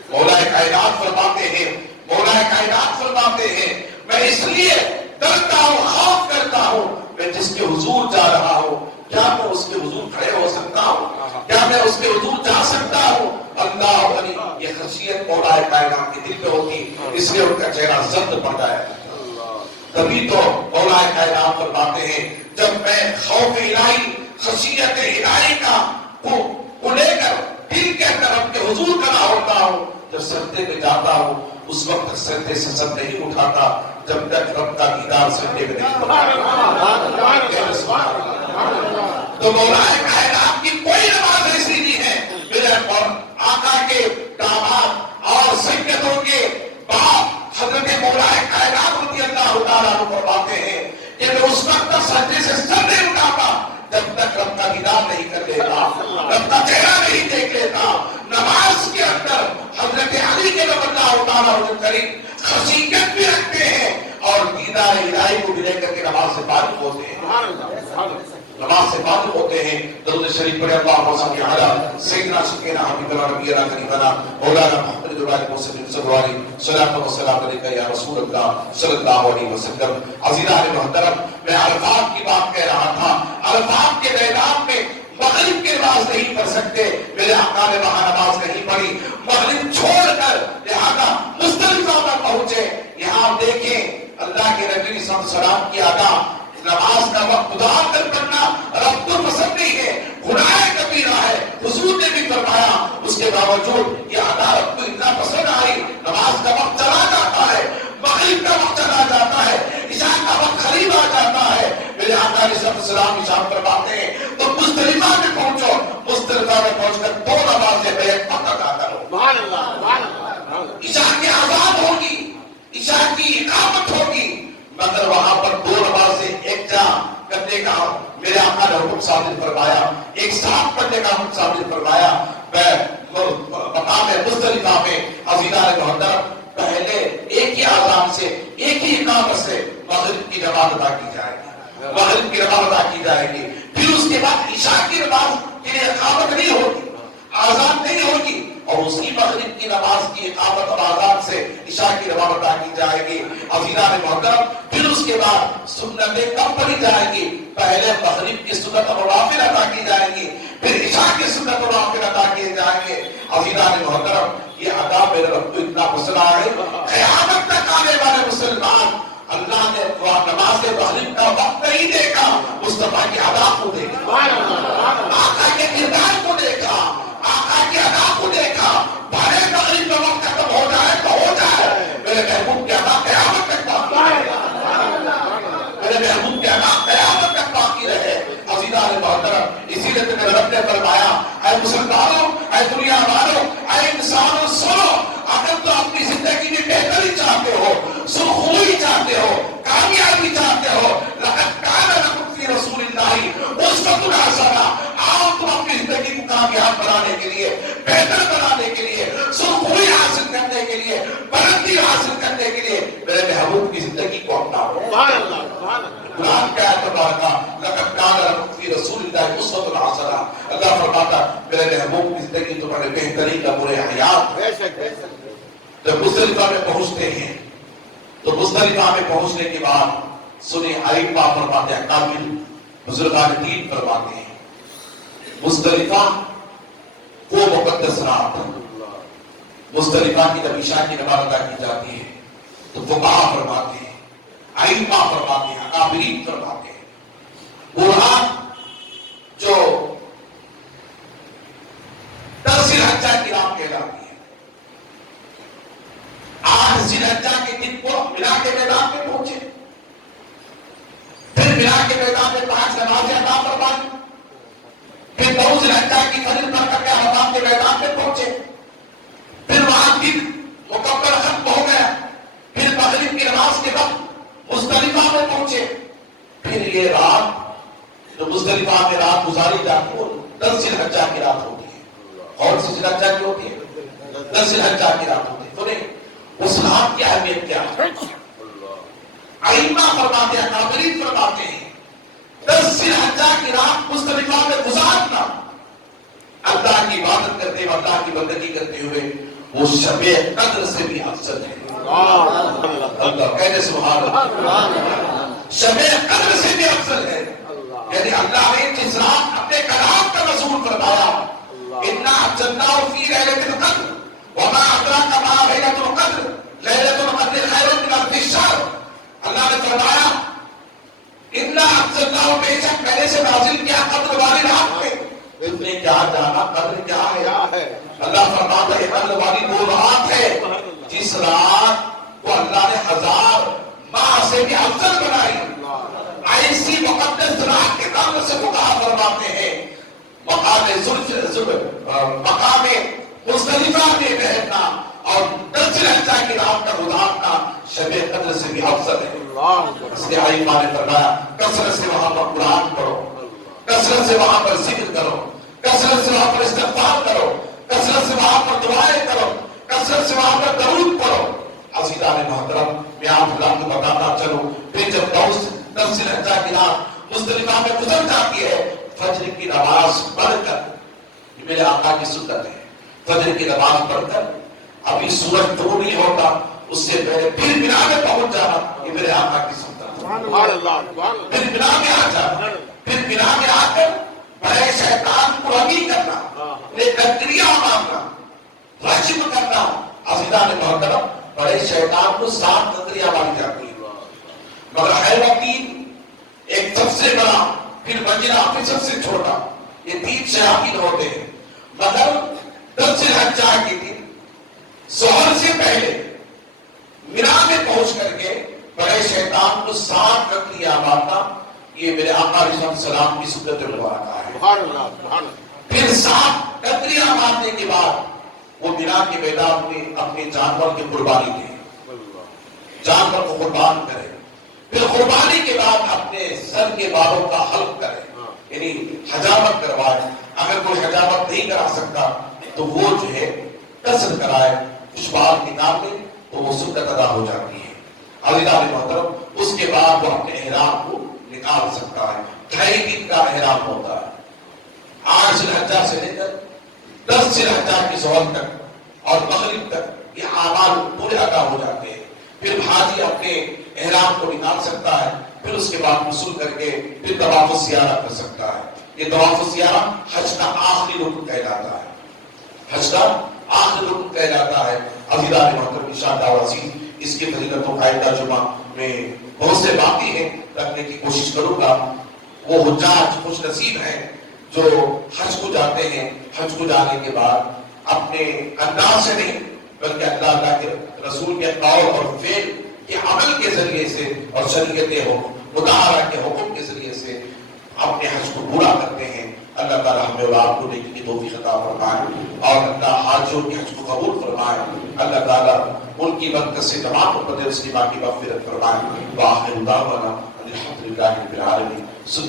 مولا کائنات فرماتے ہیں، مولا کائنات فرماتے ہیں، میں اس لیے ڈرتا ہوں، خوف کرتا ہوں، میں جس کے حضور جا رہا ہوں، کیا میں اس کے حضور کھڑے ہو سکتا ہوں؟ کیا میں اس کے حضور جا سکتا ہوں؟ اللہ علی، یہ خشیت مولا کائنات کے دل پہ ہوتی، اس لیے ان کا چہرہ زرد پڑ جائے۔ تبھی تو مولا کائنات فرماتے ہیں جب میں خوف الہی خشیت الہی کو لے کر دل کے اندر رب کے حضور کھڑا ہوتا ہوں، جب سجدے میں جاتا ہوں اس وقت تک سجدے سے سر نہیں اٹھاتا جب تک رب کا دیدار سجدے میں نہیں ہوتا۔ تو مولا کائنات کی کوئی نماز ایسی نہیں ہے میرے آقا کے داماد اور سیدوں کے باپ حضرت مولا کائنات رضی اللہ تعالیٰ عنہ فرماتے ہیں کہ میں اس وقت تک سجدے سے سر نہیں اٹھاتا جب تک رب کا دیدار نہیں کر لیتا، رب کا چہرہ نہیں دیکھ لیتا۔ نماز کے اندر حضرت علی کے رضی اللہ تعالیٰ عنہ کریم خشیت بھی رکھتے ہیں اور دیدار الہی کو بھی لے کر کے نماز سے فارغ ہوتے ہیں، نماز سے فارغ ہوتے ہیں۔ درود شریف پڑھے اللہم صلی علی سیدنا سیدنا حبیبنا نبینا قریبنا مولانا محمد علیہ وسلم صلی اللہ علیہ صلاۃ و سلام علیکہ یا رسول اللہ صلی اللہ علیہ وسلم۔ عزیزان محترم، میں عرفات کی بات کہہ رہا تھا، عرفات کے میدان میں مغرب کی نماز نہیں پڑھ سکتے، میرے آقا نے وہاں نماز نہیں پڑھی، مغرب چھوڑ کر لہذا مزدلفہ میں پہنچے۔ یہاں دیکھیں اللہ کے نبی صلی اللہ علیہ وسلم کی ادا نماز کا وقت گزار کر پڑھنا رب کو پسند نہیں ہے، گناہ کبیرہ ہے، حضور نے بھی فرمایا، اس کے باوجود یہ ادا رب کو اتنا پسند آئی، نماز کا وقت چلا جاتا ہے، مغرب کا وقت چلا جاتا ہے، عشاء کا وقت قریب آ جاتا ہے، میرے آقا علیہ السلام ارشاد فرماتے ہیں تو مزدلفہ میں پہنچو، مزدلفہ میں پہنچ کر دو نمازیں بیک وقت ادا کرو، سبحان اللہ سبحان اللہ، عشاء کی آزاد ہوگی، عشاء کی اقامت ہوگی، مگر وہاں پر دو نمازیں ایک جا کرنے کا میرے آقا نے حکم صادر فرمایا، ایک ساتھ پڑھنے کا حکم صادر فرمایا۔ مقام مزدلفہ میں عزیزان محترم پہلے ایک ہی آذان سے ایک ہی اقامت سے مغرب کی نماز ادا کی جائے گی، مغرب کی نماز ادا کی جائے گی، پھر اس کے بعد عشاء کی نماز کے لیے اقامت نہیں ہوگی، آزان نہیں ہوگی، اور اسی مغرب کی نماز کی اقامت اور آزان سے عشاء کی نماز ادا کی جائے گی۔ عزیزان محترم پھر اس کے بعد سنتیں کم پڑھی جائیں گی، پہلے مغرب کی سنت اور نوافل ادا کی جائیں گی، پھر عشاء کی سنت اور نوافل ادا کیے جائیں گے۔ عزیزان محترم یہ ادا میرے رب کو اتنا پسند آئے، قیامت تک آنے والے مسلمان اللہ نے نماز مغرب کا وقت نہیں دیکھا، مصطفیٰ کی ادا کو دیکھا، آقا کے کردار کو دیکھا، آقا کی ادا کو دیکھا، بھلے مغرب کا وقت ختم ہو جائے تو ہو جائے، میرے محبوب کی ادا قیامت تک باقی رہے، میرے محبوب کی ادا قیامت تک باقی رہے۔ عزیزان محترم اسی لیے تو میرے رب نے فرمایا اے مسلمانوں، اے دنیا والوں، اے انسانوں سنو، اگر تو اپنی زندگی میں بہتری چاہتے ہو، سرخروئی چاہتے ہو، کامیابی چاہتے ہو، لقد کان لکم فی رسول اللہ اسوۃ حسنہ، آؤ تم اپنی زندگی کو کامیاب بنانے کے لیے، بہتر بنانے کے لیے، سرخروئی حاصل کرنے کے لیے، بلندی حاصل کرنے کے لیے میرے محبوب کی زندگی کو اپناؤ۔ سبحان اللہ سبحان اللہ، قرآن کا اعتبار کا لقد کان لکم فی رسول اللہ اسوۃ حسنہ، اللہ فرماتا میرے محبوب کی زندگی تمہارے بہترین لمحے حیات۔ بے شک بے شک، جب مزدلفہ میں پہنچتے ہیں تو مزدلفہ میں پہنچنے کے بعد سنیں ائمہ فرماتے ہیں، کامل بزرگان دین فرماتے ہیں مزدلفہ وہ مقدس رات، مزدلفہ کی جب عشاء کی نماز ادا کی جاتی ہے تو فقہا فرماتے ہیں، ائمہ فرماتے ہیں، اکابرین فرماتے ہیں وہ رات جو 10 ذی الحجہ کی رات کہلاتی ہے۔ 8 ذی الحجہ کے دن کو منا کے میدان میں پہنچے، پھر منا کے میدان میں 5 نمازیں ادا فرمائی، پھر 9 ذی الحجہ کی فجر پڑھ کر کے عرفات کے میدان میں پہنچے، پھر وہاں دن مکمل ختم ہو گیا، پھر مغرب کی نماز کے وقت مزدلفہ میں پہنچے، پھر یہ رات جو مزدلفہ میں رات گزاری جاتی ہے 10 ذی الحجہ کی رات ہوتی ہے۔ کون سی ذی الحجہ کی ہوتی ہے؟ 10 ذی الحجہ کی رات ہوتی ہے۔ تو نہیں اس رات کی اہمیت کیا ہے؟ ائمہ فرماتے ہیں، اکابرین فرماتے ہیں 10 ذی الحجہ کی رات مزدلفہ میں گزارنا اللہ کی عبادت کرتے ہوئے، اللہ کی بندگی کرتے ہوئے وہ شب قدر سے بھی افضل ہے۔ اللہ کہتے سبحان اللہ، شب قدر سے بھی افضل ہے۔ یعنی اللہ نے جس رات اپنے کلام کا نزول فرمایا، انا انزلناہ فی لیلۃ القدر وما ادراک ما لیلۃ القدر لیلۃ القدر خیر من الف شہر، اللہ نے فرمایا اِنَّا أَنزَلْنَاهُ بے شک میں نے سے نازل کیا قدر والی رات میں. تم نے کیا جانا قدر کیا ہے؟ اللہ فرماتا ہے قدر والی وہ رات ہے جس رات کو اللہ نے 1000 ماہ سے بھی افضل بنائی. ایسی مقدس رات کے نام سے فقہا فرماتے ہیں مقام مزدلفہ میں رہنا اور 10 ذوالحجہ کی رات کا گزارنا شب قدر سے بھی افضل ہے. اس لیے ائمہ نے فرمایا کثرت سے وہاں پر قرآن پڑھو، کثرت سے وہاں پر ذکر کرو، کثرت سے وہاں پر استغفار کرو، کثرت سے وہاں پر دعائیں کرو، کثرت سے وہاں پر درود پڑھو. عزیزان محترم میں آپ اللہ کو بتانا چلوں پھر جب 10 ذوالحجہ کی رات مزدلفہ میں گزر جاتی ہے فجر کی نماز پڑھ کر، یہ میرے آقا کی سنت ہے، فجر کی نماز پڑھ کر ابھی سورج طلوع نہیں ہوتا اس سے پہلے پھر بنا میں پہنچ جانا، یہ میرے آقا کی سنت ہے. پھر بنا میں آ جانا، پھر بنا میں آ کر بڑے شیطان کو رمی کرنا، لکڑیاں مارنا، رجم کرنا. عزیزان محترم بڑے شیطان کو 7 تندریاں ماری جاتی ہیں، مگر حیوتین ایک سب سے بڑا، پھر بجرا پھر سب سے چھوٹا، یہ 3 شیاطین ہوتے ہیں. مگر 10 ذوالحجہ کے دن ظہر سے پہلے مینا میں پہنچ کر کے بڑے شیطان کو 7 تندریاں مارنا، یہ میرے آقا علیہ السلام کی سنت مبارکہ ہے. پھر 7 تندریاں مارنے کے بعد وہ مینا کے میدان میں اپنے جانور کی قربانی دے، جانور کو قربان کرے. پھر قربانی کے بعد اپنے سر کے بالوں کا حلق کرے، یعنی حجامت کروائے. اگر کوئی حجامت نہیں کرا سکتا تو وہ جو ہے قصر کرائے کچھ بال نکال لے تو وہ سنت ادا ہو جاتی ہے. عزیزان محترم اس کے بعد وہ اپنے احرام کو نکال سکتا ہے. 2.5 دن کا احرام ہوتا ہے. 8 ذوالحجہ سے لے کر 10 ذوالحجہ کی ظہر تک اور مغرب تک یہ اعمال پورے ادا ہو جاتے ہیں. پھر حاجی اپنے احرام کو نکال سکتا ہے، پھر اس کے بعد غسل کر کے پھر طواف الزیارہ کر سکتا ہے. یہ طواف الزیارہ حج کا آخری رکن کہلاتا ہے، حج کا آخری رکن کہلاتا ہے. عزیزان محترم انشاءاللہ العزیز اس کی فضیلتوں آئندہ جمعہ میں بہت سے باقی ہیں، رکھنے کی کوشش کروں گا. وہ حجاج خوش نصیب ہیں جو حج کو جاتے ہیں، حج کو جانے کے بعد اپنے انداز سے نہیں بلکہ اللہ کے رسول کے قول اور فعل کے عمل کے ذریعے سے اور شریعت مطہرہ کے حکم کے ذریعے سے اپنے حج کو پورا کرتے ہیں. اللہ تعالیٰ ہمیں اور آپ کو نیکی کی توفیق عطا فرمائے اور اللہ حاجیوں کے حج کو قبول فرمائے. اللہ تعالیٰ ان کی برکت سے تمام امت مسلمہ کی مغفرت فرمائے. وآخر دعوانا الحمدللہ رب العالمین.